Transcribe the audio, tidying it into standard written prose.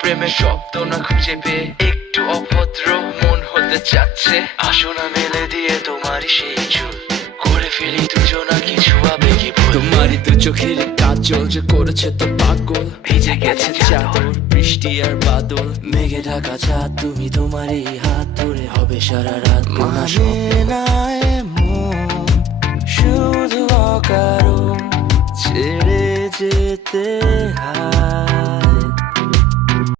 প্রেমের শব্দ না খুঁজে পেয়ে একটু অভদ্র মন হতে চাচ্ছে। আসো না মেলে দিয়ে তোমারই সেই চুল, করে ফেলি দুজনা কিছু আবেগী ভুল। তোমারই দু চোখের কাজল যে করেছে তো পাগল, ভিজে গেছে চাদর বৃষ্টি আর বাদল। মেঘে ঢাকা চাঁদ তুমি তোমারই হাত ধরে হবে সারা রাত। মানে না এমন শুধু অকারণ ছেড়ে যেতে হয়।